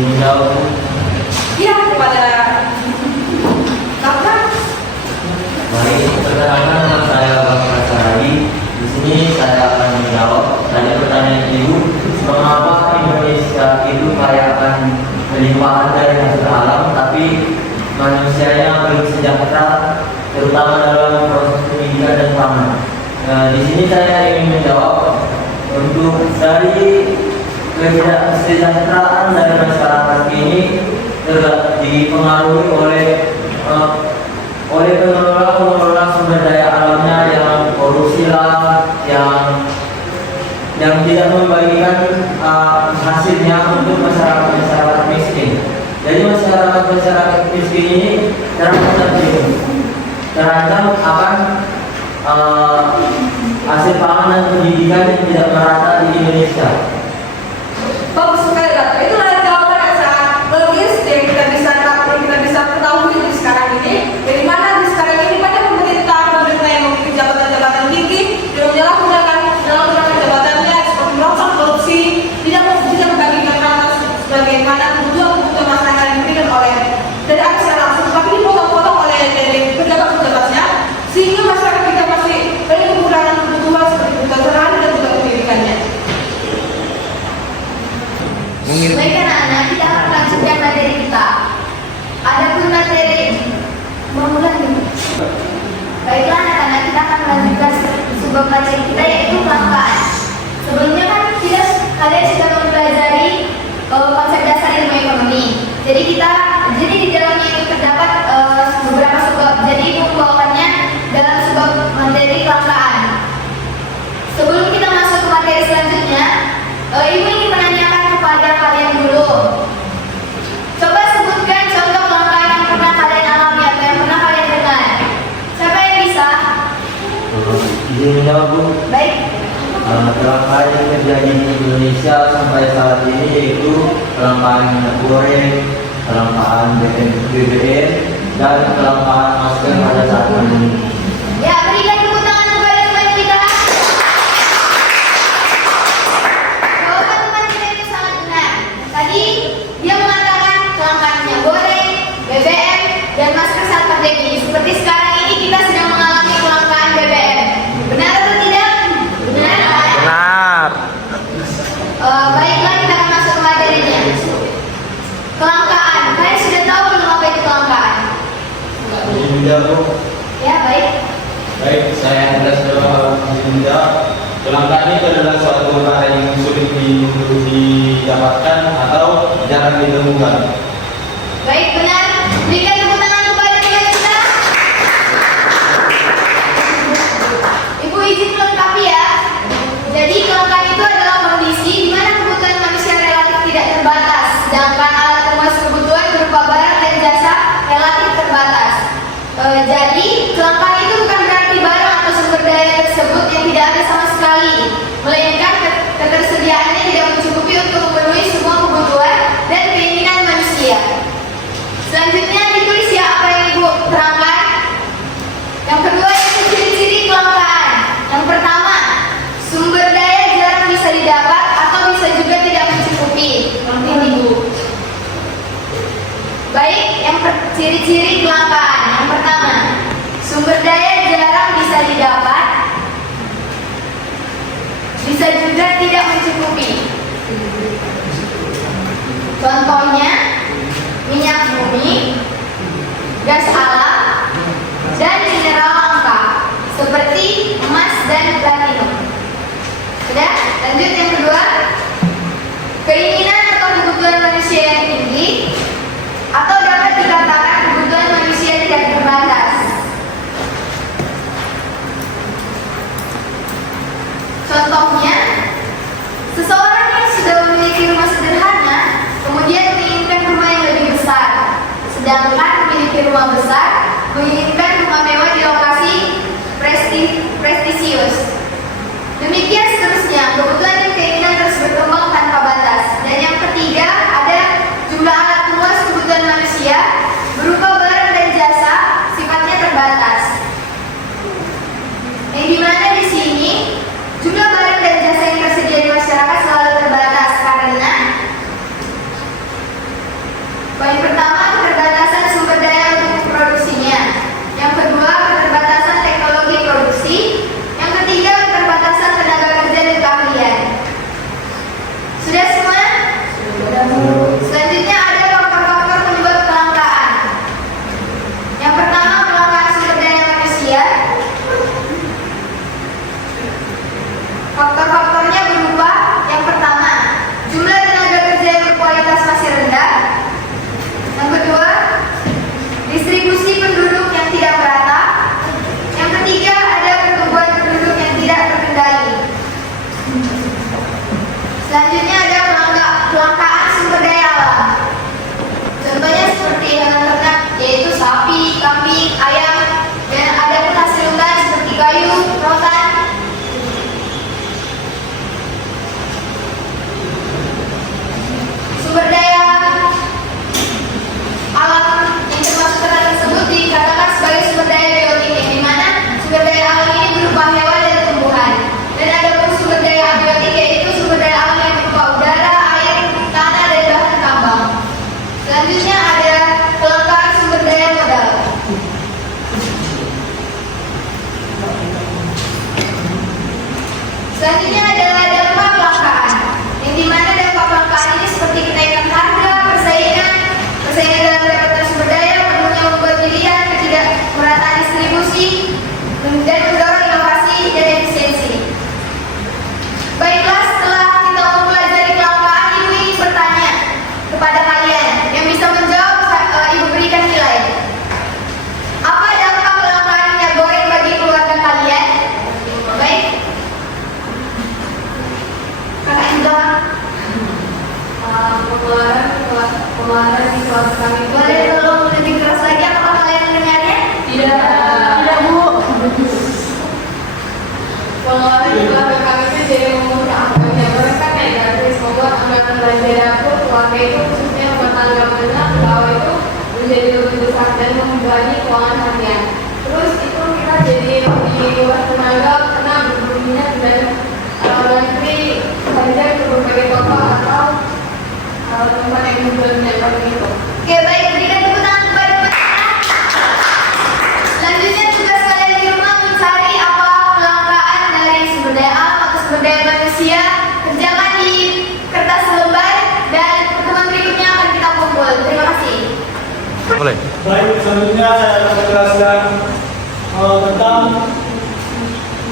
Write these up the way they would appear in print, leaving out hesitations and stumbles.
menjawab. Iya, kepada Kakak. Baik, perkenalkan nama saya Bapak Saradi. Di sini saya akan menjawab tanya pertanyaan Ibu, mengapa Indonesia itu kaya akan melimpahan dari hasil alam, tapi manusianya belum sejahtera, terutama dalam proses pendidikan dan pangan. Nah, di sini saya ingin menjawab untuk dari kesejahteraan dari masyarakat ini dipengaruhi oleh pengelola sumber daya alamnya yang korupsi lah, yang tidak membagikan hasilnya untuk masyarakat miskin. Jadi masyarakat miskin ini terancam akan hasil pangan dan pendidikan yang tidak merata di Indonesia. Bagus sekali, Kak. Itulah jawaban yang sangat logis yang kita bisa ketahui di sekarang ini. Dari mana di sekarang ini banyak pemerintah yang memiliki jabatan-jabatan tinggi dan menyalahgunakan jabatannya seperti melakukan korupsi, tidak membagikan rata sebagaimana kebutuhan masyarakat yang diberikan oleh dari atas secara langsung, tapi dipotong-potong oleh dari pejabat-pejabatnya, sehingga masyarakat kita masih banyak kekurangan kebutuhan seperti kebutuhan sehari dan juga pendidikannya. Baik anak-anak, kita akan melanjutkan materi kita. Adapun materi mengulangi. Baiklah anak-anak, kita akan melanjutkan sebuah materi kita yaitu kelangkaan. Sebelumnya kan kalian sudah mempelajari konsep dasar ilmu ekonomi. Jadi di dalamnya itu terdapat beberapa subbab. Jadi membawakannya dalam subbab materi kelangkaan. Sebelum kita masuk ke materi selanjutnya, Ibu ingin menanyakan kepada kalian dulu. Coba sebutkan contoh kelangkaan yang pernah kalian alami atau yang pernah kalian dengar. Siapa yang bisa? Izin menjawab, Bu. Baik. Kelangkaan yang terjadi di Indonesia sampai saat ini yaitu kelangkaan minyak goreng, kelangkaan BBM, dan kelangkaan masker pada saat pandemi. Ya, berikan tepuk tangan kepada teman kita. Jawaban teman kita itu sangat benar. Tadi dia mengatakan kelangkaan minyak goreng, BBM, dan masker saat pandemi. Seperti sekarang ini kita sedang mengalami kelangkaan BBM. Benar atau tidak? Benar kan? Benar. Baiklah, kita akan masuk ke materinya. Kelangkaan. Kalian sudah tahu belum apa itu kelangkaan? Izin menjawab, Bu. Ya, baik. Baik, saya Andreas Dinda. Kelangkaan itu adalah suatu barang yang sulit didapatkan atau jarang ditemukan. Baik, benar. Berikan tepuk tangan kepada teman kita. Ibu izin melengkapi ya. Jadi kelangkaan itu adalah kondisi di mana kebutuhan manusia relatif tidak terbatas, sedangkan alat pemuas kebutuhan berupa barang dan jasa relatif terbatas. Jadi kelangkaan itu bukan berarti barang atau sumber daya tersebut yang tidak ada sama sekali, melainkan ketersediaannya tidak mencukupi untuk memenuhi semua kebutuhan dan keinginan manusia. Selanjutnya ditulis ya apa yang Ibu terangkan. Yang kedua yaitu ciri-ciri kelangkaan. Yang pertama, sumber daya jarang bisa didapat atau bisa juga tidak mencukupi. Ini Ibu. Baik, ciri-ciri kelangkaan. Yang pertama, sumber daya jarang bisa didapat, bisa juga tidak mencukupi. Contohnya, minyak bumi, gas alam, dan mineral langka seperti emas dan platinum. Sudah? Lanjut yang kedua, keinginan atau kebutuhan manusia yang tinggi, atau dapat dikatakan kebutuhan manusia tidak terbatas. Contohnya, seseorang yang sudah memiliki rumah sederhana, kemudian pengeluaran di kelas kami. Boleh tolong lebih keras lagi apakah kalian mendengarnya? Tidak. Tidak, Bu. Pengeluaran di keluarga kami itu jadi memudahkan ya mereka negatif. Membuat anggaran belanja dapur keluarga itu khususnya rumah tangga menengah ke bawah itu menjadi lebih besar dan membebani keuangan harian. Terus itu kita jadi lebih luas tenaga karena berminat dan menteri belanja ke berbagai toko atau tempat yang menjual itu. Oke, baik, berikan tepuk tangan kepada mereka. Selanjutnya tugas kalian di rumah mencari apa kelangkaan dari sumber daya alam atau sumber daya manusia. Kerjakan di kertas lembar dan pertemuan berikutnya akan kita kumpul. Terima kasih. Boleh. Baik, selanjutnya saya akan menjelaskan tentang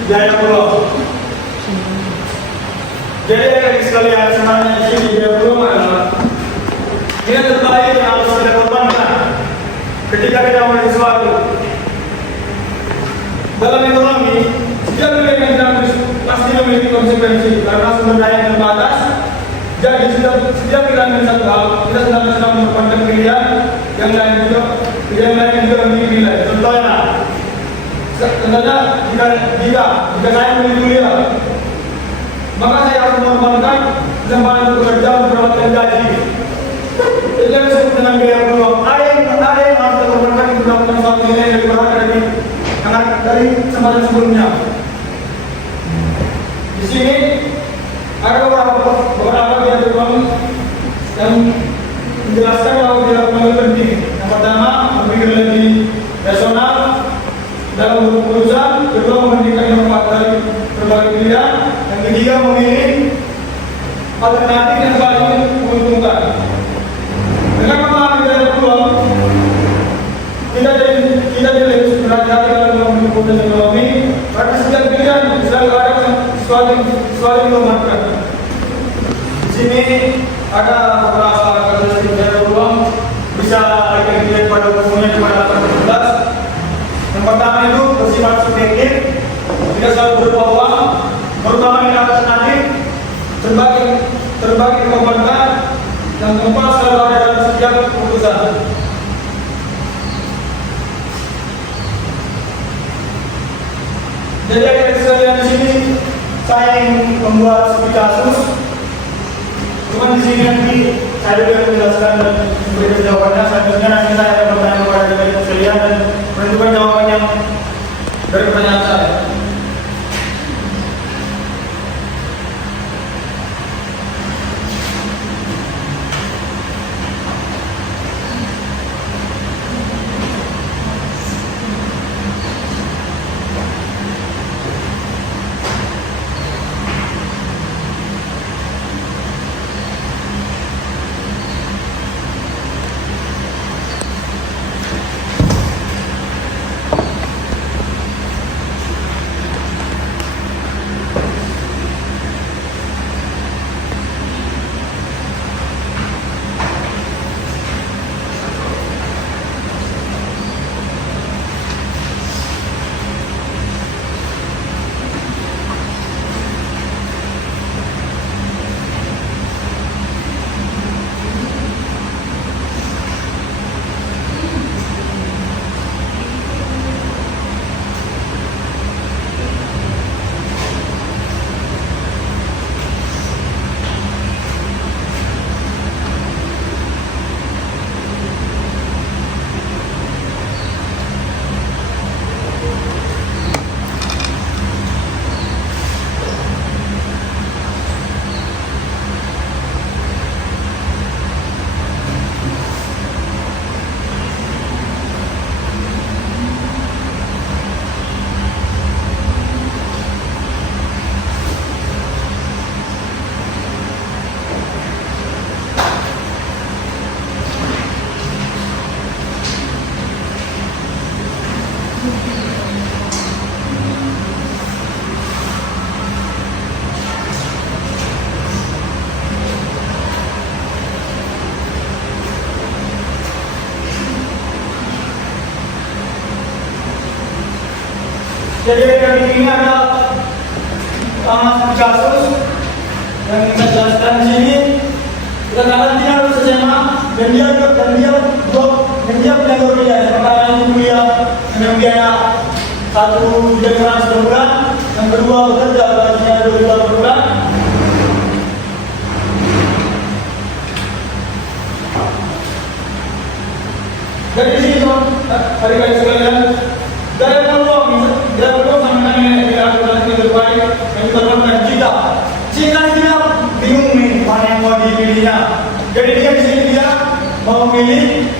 biaya pulau. Jadi adik sekalian, sebenarnya di sini biaya pulau adalah nilai terbaik yang harus kita korbankan ketika kita memiliki sesuatu. Dalam ekonomi, setiap pilihan yang kita ambil pasti memiliki konsekuensi karena sumber daya yang terbatas. Jadi setiap kita ambil satu hal, kita sedang mengorbankan pilihan yang lain juga, pilihan lain yang juga memiliki nilai. Contohnya jika saya memilih kuliah, maka saya harus mengorbankan kesempatan untuk bekerja untuk mendapatkan gaji. Itu yang disebut dengan biaya peluang. Ada yang harus dikorbankan untuk mendapatkan suatu nilai yang lebih berharga dari kesempatan sebelumnya. Di sini ada beberapa biaya peluang yang menjelaskan bahwa biaya peluang itu penting. Yang pertama, berpikir lebih rasional dalam keputusan, kedua membandingkan yang dari berbagai pilihan, yang ketiga memilih alternatif yang paling menguntungkan. Dengan memahami biaya peluang, kita jadi lebih berhati-hati dalam mengambil keputusan ekonomi karena setiap pilihan selalu ada sesuatu yang memanfaatkan. Di sini ada beberapa karakteristik biaya peluang bisa kita lihat pada umumnya di pada 18. Yang pertama itu bersifat subjektif, tidak selalu berupa uang, merupakan nilai alternatif, terbagi dikorbankan, yang keempat selalu ada dalam setiap keputusan. Jadi adik sekalian di sini saya ingin membuat studi kasus. Cuma di sini nanti saya juga menjelaskan dan memberikan jawabannya. Selanjutnya nanti saya akan bertanya kepada adik sekalian dan menentukan jawaban yang dari pertanyaan saya. Jadi kali ini ada kasus yang kita jelaskan di sini. Sedangkan dia harus SMA dan dia punya kuliah. Sementara yang kuliah dengan biaya 1 juta sebulan, yang kedua bekerja gajinya 2 juta per bulan. Dari sini adik-adik sekalian, dari peluang sama yang dilakukan di depan yang diterapkan jika dia bingung nih mana yang mau dipilihnya. Jadi dia di sini dia mau pilih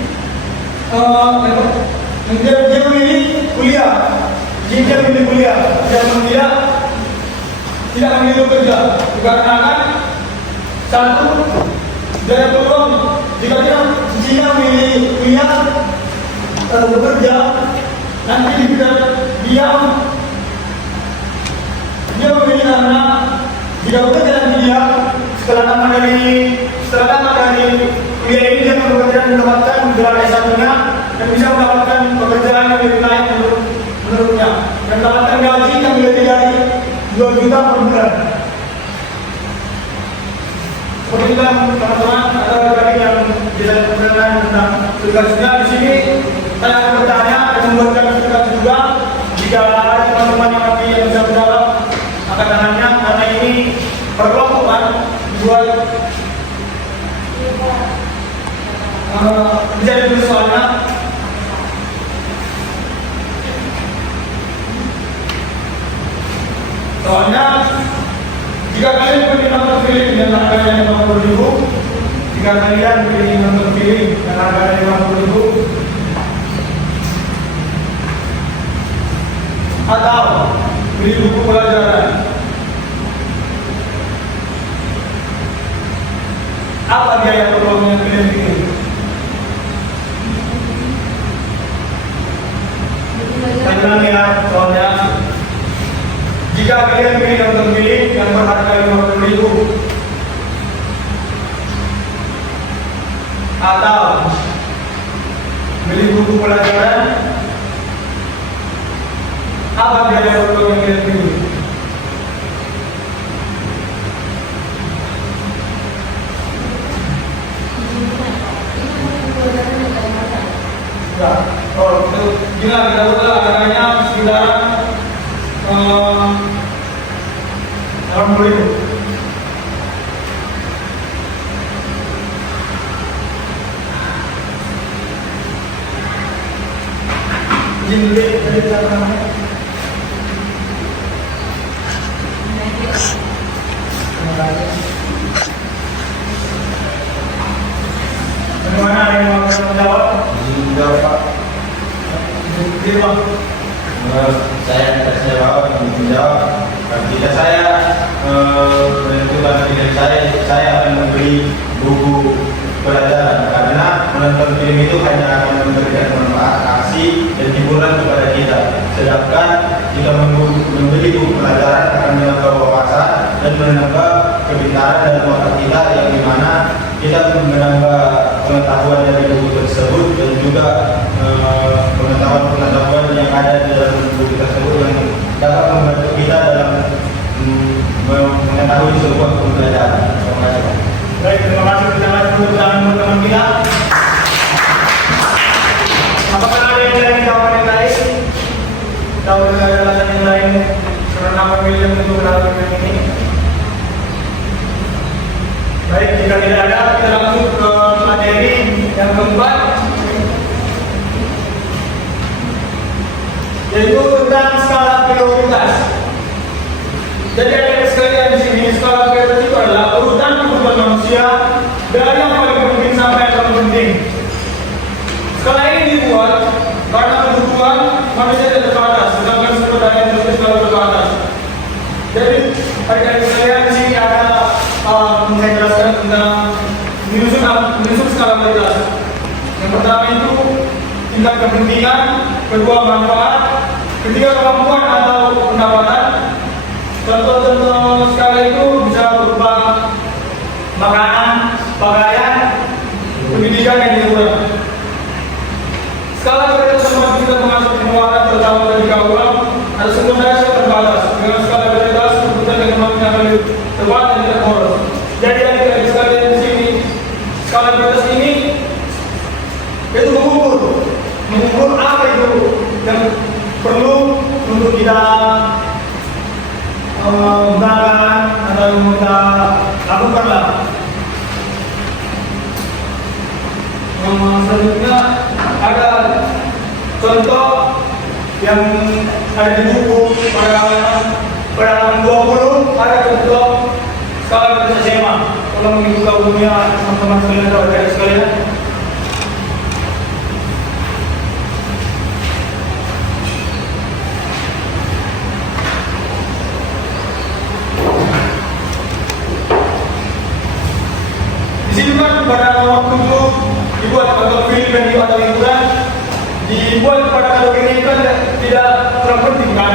dia memilih kuliah. Jika dia memilih kuliah, dia tidak memilih kerja dikarenakan satu dari peluang jika dia memilih kuliah bekerja nanti dia memilih karena jika bekerja nanti dia setelah tamat dari kuliah ini dia bekerja dan mendapatkan gelar S1-nya dan bisa mendapatkan pekerjaan yang lebih layak menurutnya dan mendapatkan gaji yang lebih dari 2 juta per bulan. Seperti itu teman-teman atau adik-adik yang bisa mengenai tentang tugasnya di sini saya akan bertanya dan membuatkan tugas juga jika ada teman-teman yang bisa menjawab akan tangannya karena ini perkelompokan dibuat bisa ditulis soalnya. Soalnya jika kalian pilih nonton film dan harganya 50.000, jika kalian pilih nonton film dan harganya 50.000, atau beli buku pelajaran, apa biaya peluang yang kalian pilih? Saya bilang ya, soalnya jika kalian pilih nonton film yang berharga 50.000 atau beli buku pelajaran, apa biaya peluang yang kalian pilih? Ya, oh itu gila kita udah harganya sekitar 80.000. Jilid dari belakang. Bagaimana ada yang mau menjawab? Menjawab Pak. Jadi Bang. Saya menjawab. Jika saya menentukan pilihan saya akan membeli buku pelajaran karena menonton film itu hanya akan memberikan manfaat, aksi dan hiburan kepada kita. Sedangkan jika membeli buku pelajaran akan menambah wawasan dan menambah kepintaran dalam otak kita yang dimana kita menambah pengetahuan dari buku tersebut dan juga pengetahuan yang ada di dalam buku tersebut yang dapat membantu kita dalam mengetahui sebuah pembelajaran. Baik, terima kasih. Kita lanjut tepuk tangan buat teman kita. Apakah ada yang lain jawaban yang lain? Tahu ada alasan yang lain karena memilih untuk melakukan ini? Baik, jika tidak ada, kita langsung ke materi yang keempat, yaitu tentang skala prioritas. Jadi ada sekalian di sini skala prioritas itu adalah urutan kebutuhan manusia dari yang paling penting sampai yang paling penting. Skala ini dibuat karena kebutuhan manusia tidak terbatas, sedangkan sumber daya manusia selalu terbatas. Jadi adik-adik sekalian di sini ada saya jelaskan tentang menyusun skala prioritas. Yang pertama itu tingkat kepentingan, kedua manfaat, ketiga kemampuan atau pendapatan. Contoh-contoh skala itu bisa berupa makanan, pakaian, pendidikan yang diurang. Skala prioritas tempat kita mengatur pengeluaran terutama dari keuangan ada sumber daya terbatas. Dengan skala prioritas kebutuhan ekonomi yang lebih terbatas dan tidak boros. Jadi adik-adik sekalian di sini sebatas ini itu mengukur apa itu yang perlu untuk kita gunakan atau kita lakukan lah. Selanjutnya ada contoh yang ada di buku pada halaman 20 ada contoh skala kerja SMA. Tolong dibuka bukunya teman-teman sekalian atau adik sekalian. Di sini kan pada waktu itu dibuat atau film dan atau hiburan dibuat pada kategori ini kan tidak kurang penting kan.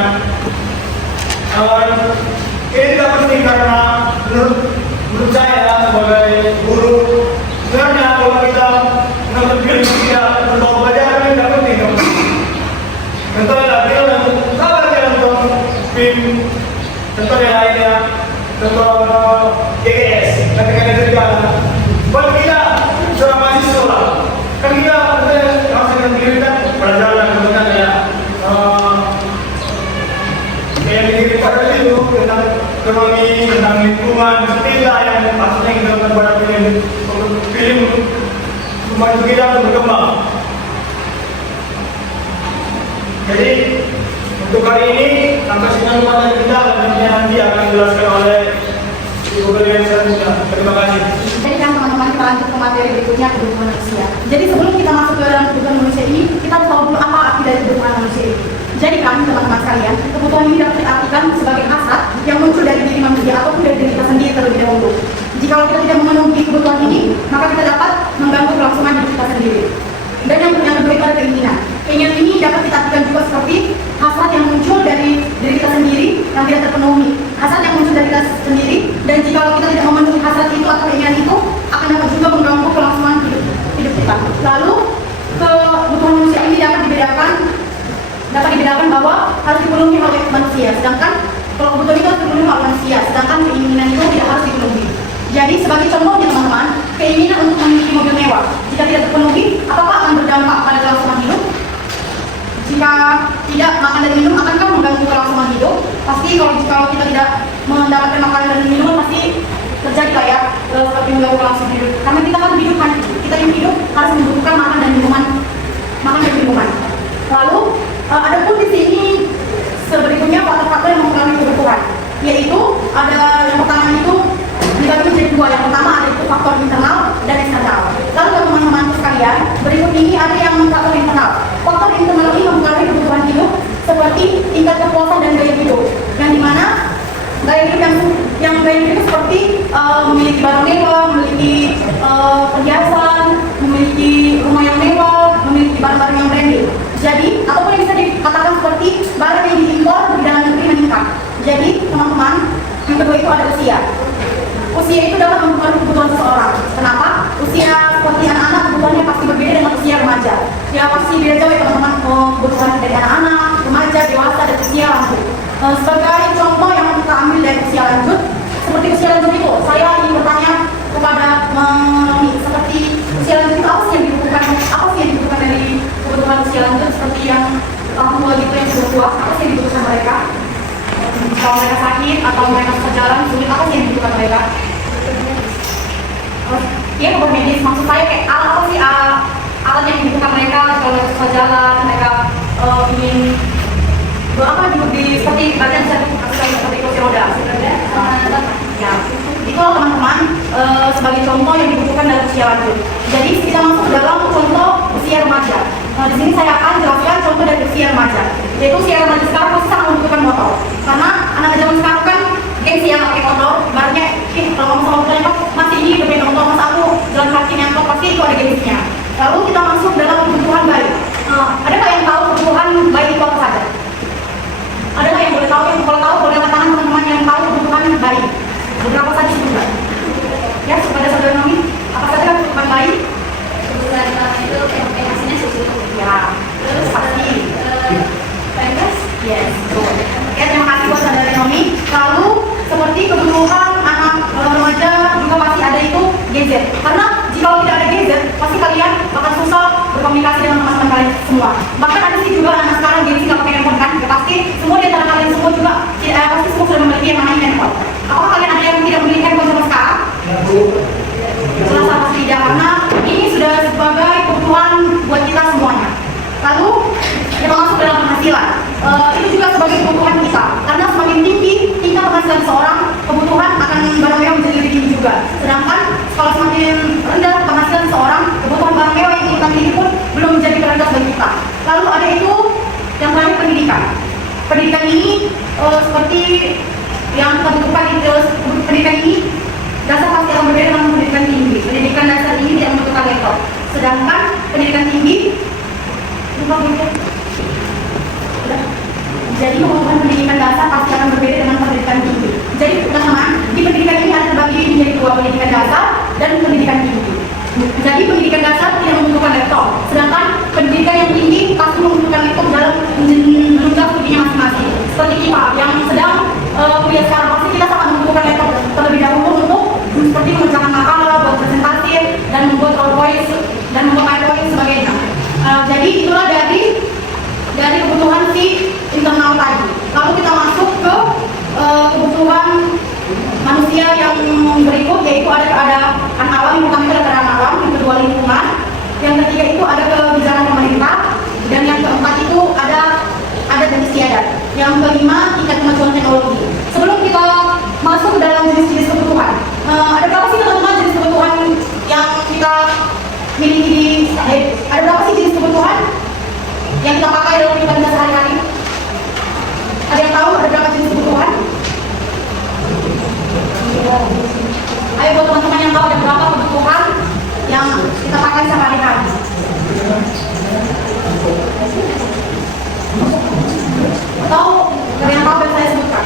Ini tidak penting karena menurut saya sebagai guru sebenarnya kalau kita menonton film tidak berbau pelajaran ini tidak penting kan. Contohnya film kalau kita nonton film contoh yang lainnya contoh GGS ketika ada kerjaan buat kita seorang mahasiswa kan kita harus mengirimkan pelajaran tentang kayak diri pada itu tentang ekonomi, tentang lingkungan, istilah yang maksudnya kita lakukan pada film membantu kita untuk berkembang. Jadi untuk hari ini sampai sini pada kita dan nanti akan dijelaskan oleh Ibu Kalian selanjutnya. Terima kasih. Jadi kan teman-teman kita lanjut ke materi berikutnya, kehidupan manusia. Jadi sebelum kita masuk ke dalam kehidupan manusia ini, kita harus tahu dulu apa arti dari kehidupan manusia ini. Jadi kan teman-teman sekalian, kebutuhan ini dapat diartikan sebagai hasrat yang muncul dari diri manusia ataupun dari diri kita sendiri terlebih dahulu. Jika kita tidak memenuhi kebutuhan ini, maka kita dapat mengganggu kelangsungan hidup kita sendiri. Dan yang kedua itu ada keinginan. Keinginan ini dapat diartikan juga seperti hasrat yang muncul dari diri kita sendiri yang tidak terpenuhi. Hasrat yang muncul dari kita sendiri, dan jika kita tidak memenuhi hasrat itu atau keinginan itu, akan dapat juga mengganggu kelangsungan hidup kita. Lalu kebutuhan manusia ini dapat dibedakan bahwa harus dipenuhi oleh manusia, sedangkan kalau kebutuhan itu harus dipenuhi oleh manusia, sedangkan keinginan itu tidak harus dipenuhi. Jadi sebagai contohnya teman-teman, keinginan untuk memiliki mobil mewah jika tidak terpenuhi, apakah akan berdampak pada kelangsungan hidup? Jika tidak, makan dan minum akankah mengganggu kelangsungan hidup? Pasti kalau kita tidak mendapatkan makanan dan minuman pasti terjadi lah ya seperti mengganggu kelangsungan hidup. Karena kita kan hidup kan, kita yang hidup harus membutuhkan makan dan minuman. Lalu ada pun di sini berikutnya faktor-faktor yang mempengaruhi kebutuhan, yaitu ada yang pertama itu dibagi menjadi dua. Yang pertama ada itu faktor internal dan eksternal. Lalu teman-teman sekalian, berikut ini ada yang faktor internal. Faktor internal ini mempengaruhi kebutuhan hidup seperti tingkat kepuasan dan gaya hidup, yang dimana gaya hidup yang gaya hidup seperti memiliki barang mewah, memiliki perhiasan, memiliki rumah yang mewah, memiliki barang-barang yang branded. Jadi, ataupun yang bisa dikatakan seperti barang yang diimpor di dalam negeri meningkat. Jadi, teman-teman, yang kedua itu ada usia. Usia itu dapat mempengaruhi kebutuhan seseorang. Kenapa? Usia seperti anak-anak kebutuhannya pasti berbeda dengan usia remaja. Ya pasti beda jauh ya teman-teman, kebutuhan dari anak-anak, remaja, dewasa, dan usia lanjut. Sebagai contoh yang kita ambil dari usia lanjut, seperti usia lanjut itu, saya ingin bertanya kepada seperti usia lanjut itu apa sih yang dibutuhkan dari kebutuhan usia lanjut, seperti yang orang tua gitu yang sudah tua, apa sih yang dibutuhkan mereka? Kalau mereka sakit atau mereka berjalan sulit, apa sih yang dibutuhkan mereka? Iya, kebutuhan medis. Maksud saya kayak apa sih alat yang dibutuhkan mereka kalau mereka susah jalan, mereka ingin seperti badan seperti kursi roda, ya itu teman-teman sebagai contoh yang dibutuhkan dalam usia lanjut. Jadi kita masuk ke dalam contoh usia remaja. Di sini saya akan jelaskan contoh dari usia remaja. Yaitu usia remaja sekarang pasti sangat membutuhkan motor, karena anak zaman sekarang kan gengsi yang pakai motor. Ibaratnya, kalau kamu sama motornya masih ini berbeda motor, masa aku jalan kaki nempel, pasti itu ada gengsinya. Lalu kita masuk dalam kebutuhan bayi. Adakah yang tahu kebutuhan bayi itu apa saja? Adakah yang boleh tahu? Kalau tahu boleh angkat tangan teman-teman yang tahu kebutuhan bayi. Beberapa saja juga. Ya, kepada saudara Nomi, apa saja kebutuhan bayi? Kebutuhan itu hasilnya susu. Ya, terus pasti. Pampers? Yes, betul. Ya, terima kasih buat saudara Nomi. Lalu seperti kebutuhan anak remaja juga pasti ada itu gadget. Karena jika tidak ada gadget, komunikasi dengan teman-teman kalian semua. Bahkan ada sih juga anak sekarang jadi nggak pakai handphone kan? Ya, pasti semua di antara kalian semua juga pasti semua sudah memiliki yang namanya handphone. Apakah kalian ada yang tidak memiliki handphone sama sekarang? Jelas pasti tidak, karena ini sudah sebagai kebutuhan buat kita semuanya. Lalu kita masuk dalam penghasilan. Itu juga sebagai kebutuhan kita, karena semakin tinggi tingkat penghasilan seorang, kebutuhan akan barang mewah menjadi lebih tinggi juga. Sedangkan kalau semakin rendah penghasilan seorang, kebutuhan barang mewah yang kita miliki pun belum menjadi prioritas bagi kita. Lalu ada itu yang terakhir, pendidikan. Pendidikan ini seperti yang kita butuhkan itu, pendidikan ini dasar pasti akan berbeda dengan pendidikan tinggi. Pendidikan dasar ini tidak membutuhkan laptop, sedangkan pendidikan tinggi jadi kebutuhan pendidikan dasar pasti akan berbeda dengan pendidikan tinggi. Jadi teman-teman, di pendidikan ini ada terbagi menjadi dua, pendidikan dasar dan pendidikan tinggi. Jadi pendidikan dasar tidak membutuhkan laptop, sedangkan pendidikan yang tinggi pasti membutuhkan laptop dalam menunjang studinya masing-masing. Seperti kita yang sedang kuliah sekarang, pasti kita sangat membutuhkan laptop terlebih dahulu untuk seperti mengerjakan makalah, buat presentasi, dan membuat PowerPoint dan membuat PowerPoint sebagainya. Jadi itulah dari kebutuhan si internal tadi. Lalu kita masuk ke kebutuhan manusia yang berikut, yaitu ada alam. Yang pertama itu ada alam, yang kedua lingkungan, yang ketiga itu ada kebijakan pemerintah, dan yang keempat itu ada jenis istiadat, yang kelima tingkat kemajuan teknologi. Sebelum kita masuk ke dalam jenis-jenis kebutuhan, ada berapa sih teman-teman jenis kebutuhan yang kita miliki ada berapa sih jenis kebutuhan yang kita pakai dalam kehidupan kita sehari-hari? Ada yang tahu ada berapa jenis kebutuhan? Ayo buat teman-teman yang tahu ada berapa kebutuhan yang kita pakai sehari-hari. Atau ada yang tahu yang saya sebutkan?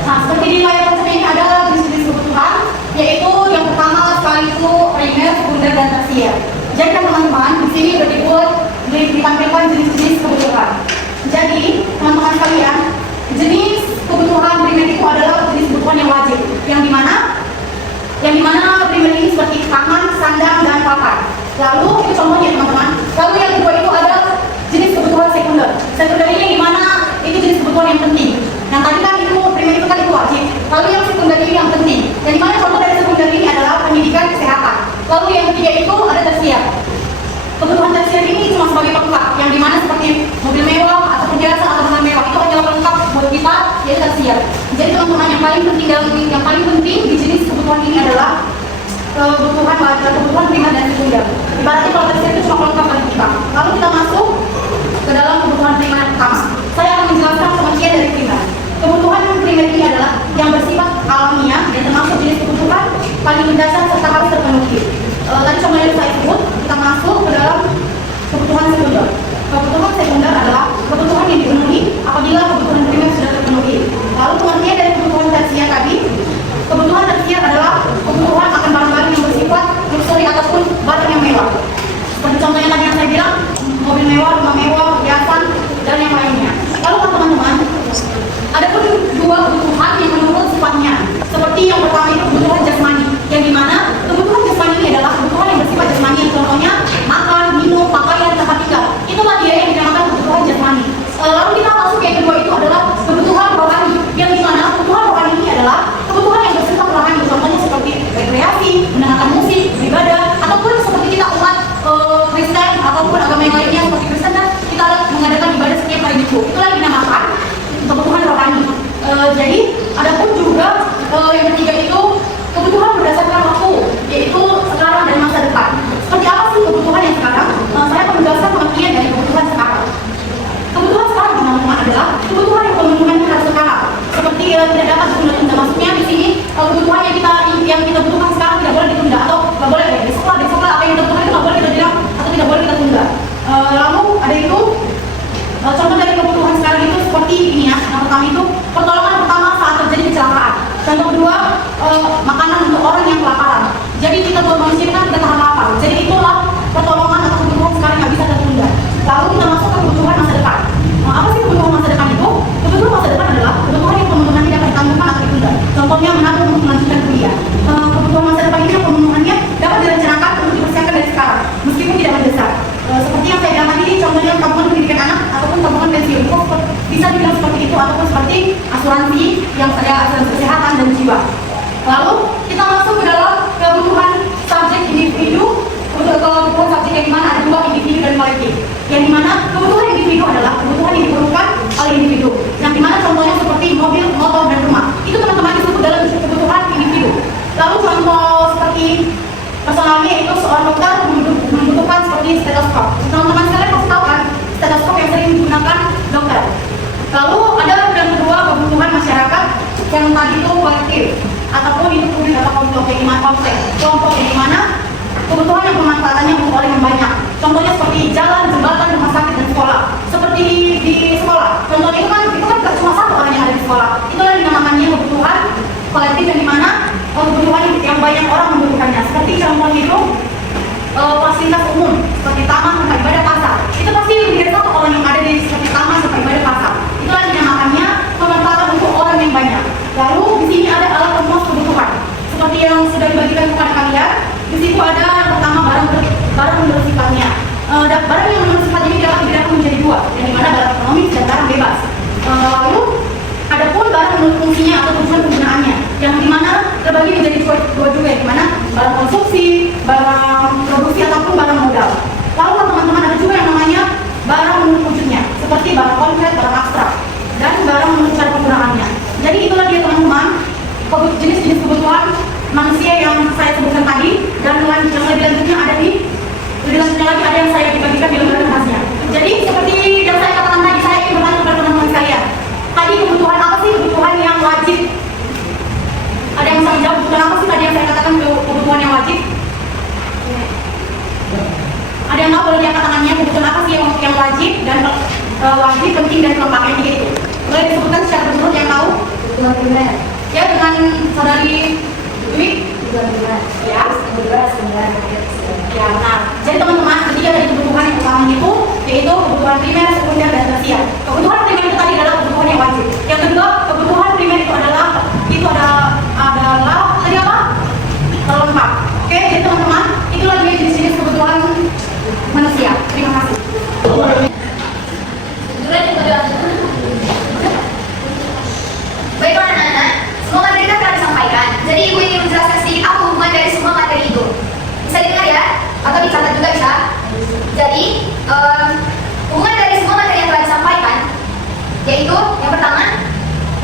Nah, seperti di layar kaca ini ada jenis-jenis kebutuhan, yaitu yang pertama sekali itu primer, sekunder, dan tersier. Jadi teman-teman, di sini sudah ditampilkan jenis-jenis kebutuhan. Jadi teman-teman sekalian, jenis kebutuhan primer itu adalah jenis kebutuhan yang wajib, yang dimana primer ini seperti pangan, sandang, dan papan. Lalu itu contohnya teman-teman. Lalu yang kedua itu ada jenis kebutuhan sekunder. Sekunder ini dimana itu jenis kebutuhan yang penting. Yang tadi kan itu primer itu kan itu wajib. Lalu yang sekunder ini yang penting. Dan dimana contoh dari sekunder ini adalah pendidikan, kesehatan. Lalu yang ketiga itu ada tersier. Kebutuhan tersier ini cuma sebagai pelengkap, yang dimana seperti mobil mewah ataupun jasa atau rumah mewah itu hanyalah pelengkap buat kita, yaitu tersier. Jadi teman-teman, yang paling penting di jenis kebutuhan ini adalah kebutuhan primer dan sekunder. Ibaratnya kalau tersier itu cuma pelengkap bagi kita. Lalu kita masuk ke dalam kebutuhan primer yang pertama. Saya akan menjelaskan pengertian dari primer. Kebutuhan primer ini adalah yang bersifat alamiah dan termasuk jenis kebutuhan paling mendasar serta harus terpenuhi. Tadi contohnya yang saya sebut, kita masuk ke dalam kebutuhan sekunder. Kebutuhan sekunder adalah kebutuhan yang dipenuhi apabila kebutuhan primer sudah terpenuhi. Lalu pengertian dari kebutuhan tersier tadi, kebutuhan tersier adalah kebutuhan akan barang-barang yang bersifat luxury ataupun barang yang mewah. Seperti contohnya tadi yang saya bilang, mobil mewah, rumah mewah, perhiasan, dan yang lainnya. Lalu teman-teman, ada pun dua kebutuhan yang menurut sifatnya. Seperti yang pertama itu kebutuhan jasmani, yang dimana kebutuhan jasmani ini adalah kebutuhan yang bersifat jasmani, yang contohnya makan, minum, pakaian, tempat tinggal. Itulah dia yang dinamakan kebutuhan jasmani. Lalu kita masuk yang kedua itu adalah kebutuhan rohani, yang dimana kebutuhan rohani ini adalah kebutuhan yang bersifat rohani, contohnya seperti rekreasi, mendengarkan musik, beribadah, ataupun seperti kita umat Kristen ataupun agama yang lainnya seperti Kristen, kita mengadakan ibadah setiap hari Minggu. Itulah dinamakan kebutuhan rohani. Jadi ada pun juga yang ketiga itu yang dimana ada dua individu dan kolektif. Yang dimana kebutuhan individu adalah kebutuhan yang diperlukan oleh individu. Yang dimana contohnya seperti mobil, motor, dan rumah. Itu teman-teman disebut dalam kebutuhan individu. Lalu contoh seperti personalnya itu seorang dokter membutuhkan seperti stetoskop. Teman-teman sekalian pasti tahu kan stetoskop yang sering digunakan dokter. Lalu ada yang kedua kebutuhan masyarakat yang tadi itu kolektif ataupun itu publik atau kelompok yang dimana kelompok yang dimana kebutuhan yang pemanfaatannya untuk orang yang banyak. Contohnya seperti jalan, jembatan, rumah sakit dan sekolah. Seperti di sekolah. Contohnya itu kan tidak cuma satu orang yang ada di sekolah. Itulah yang dinamakannya kebutuhan kolektif yang dimana kebutuhan yang banyak orang membutuhkannya. Seperti contohnya itu fasilitas umum seperti taman, tempat ibadah, pasar. Itu pasti lebih dari satu orang yang ada di seperti taman, tempat ibadah, pasar. Itulah yang dinamakannya pemanfaatan untuk orang yang banyak. Lalu di sini ada alat pemenuh kebutuhan. Seperti yang sudah dibagikan kepada kalian, di situ ada yang pertama barang menurut sifatnya. Barang yang menurut sifat ini dapat dibedakan menjadi dua, yang dimana barang ekonomis dan barang bebas. Lalu ada pun barang menurut fungsinya atau tujuan penggunaannya, yang dimana terbagi menjadi dua juga, yang dimana barang konsumsi, barang produksi ataupun barang modal. Lalu teman-teman ada juga yang namanya barang menurut wujudnya, seperti barang konkret, barang abstrak, dan barang menurut cara penggunaannya. Jadi itulah dia teman-teman jenis-jenis kebutuhan manusia yang saya sebutkan tadi, dan yang lebih lanjutnya ada lebih lanjutnya lagi ada yang saya dibagikan di lembaran khasnya. Jadi seperti yang saya katakan tadi, saya ingin bertanya kepada teman-teman sekalian. Tadi kebutuhan apa sih kebutuhan yang wajib? Ada yang bisa menjawab kebutuhan apa sih tadi yang saya katakan kebutuhan yang wajib? Ada yang tahu boleh dia katakannya kebutuhan apa sih yang wajib dan wajib, penting dan pelengkapnya itu? Boleh disebutkan secara menurut yang tahu? Kebutuhan primer. Ya, dengan saudari Dwi. Ya, ya, benar. Jadi teman-teman, ketiga dari kebutuhan yang utama itu yaitu kebutuhan primer, sekunder, dan tersier. Kebutuhan primer itu tadi adalah kebutuhan yang wajib. Yang kedua, kebutuhan primer itu adalah tadi apa? Pelengkap. Oke, jadi teman-teman, itulah dia jenis-jenis kebutuhan manusia. Terima kasih. Baiklah anak-anak, semua materi kita telah disampaikan. Jadi ibu ingin menjelaskan sedikit apa hubungan dari semua materi itu. Bisa dengar ya? Atau dicatat juga bisa? Jadi, hubungan dari semua materi yang telah disampaikan yaitu yang pertama,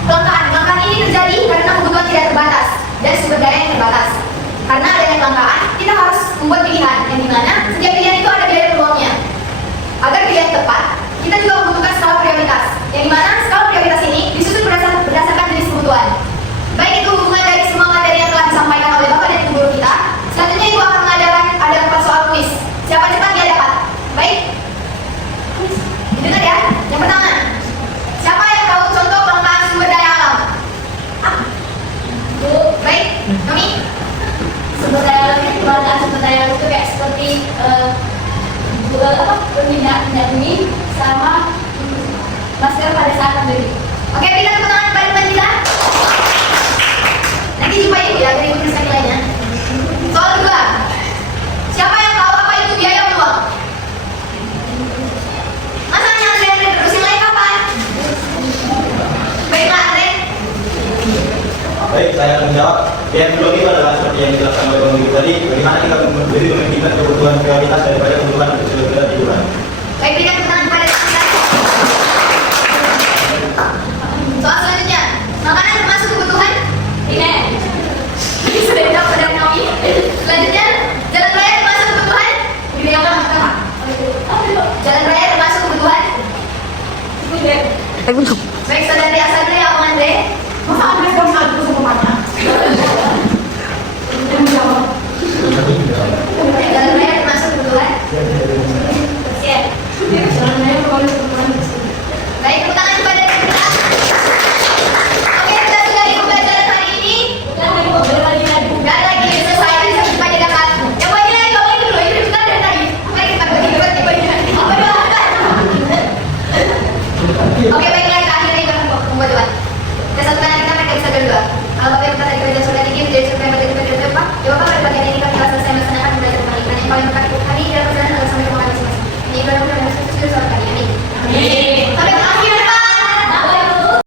kelangkaan. Kelangkaan ini terjadi karena kebutuhan tidak terbatas dan sumber daya yang terbatas. Karena adanya kelangkaan, kita harus membuat pilihan yang dimana setiap pilihan itu ada biaya peluangnya. Agar pilihan tepat, kita juga membutuhkan skala prioritas. Yang dimana skala prioritas ini disusun berdasarkan jenis kebutuhan. Baik itu hubungan dari semua materi yang telah disampaikan oleh Bapak dan Ibu guru kita. Selanjutnya Ibu akan mengadakan ada 4 soal kuis. Siapa cepat dia dapat. Baik. Dengar ya. Yang pertama, siapa yang tahu contoh kelangkaan sumber daya alam? Baik. Kami. Sumber daya alam itu kelangkaan sumber daya alam itu kayak seperti minyak bumi sama masker pada saat pandemi. Oke, berikan tepuk tangan kepada teman kita. Nanti jumpa Ibu ya dari universitas lainnya. Soal kedua, siapa yang tahu apa itu biaya peluang? Masa hanya Andre terus yang lain kapan? Baiklah Andre. Baik, saya akan menjawab. Yang kedua itu adalah seperti yang dijelaskan oleh Bang Ibu tadi, bagaimana kita memberi mementingkan kebutuhan prioritas daripada kebutuhan sekedar hiburan. Baik, berikan tepuk tangan kepada teman kita. Soal selanjutnya, makanan termasuk kebutuhan? Ini Sudah dijawab pada kami. Selanjutnya, jalan raya termasuk kebutuhan? Ini yang pertama. Jalan raya termasuk kebutuhan? Baik, saudari Asandre atau Andre? Masa Andre kamu salah itu semuanya? Yang menjawab. Jalan raya termasuk kebutuhan? Siap. Jalan raya kalau kebutuhan. Baik, tepuk tangan kepada kita. Oke, kita sudah di pembelajaran hari ini. Gak lagi selesai, tadi sampai jumpa di dapat. Yang bagi lagi, kamu itu dulu, itu bukan dari tadi. Mari kita bagi. Oke,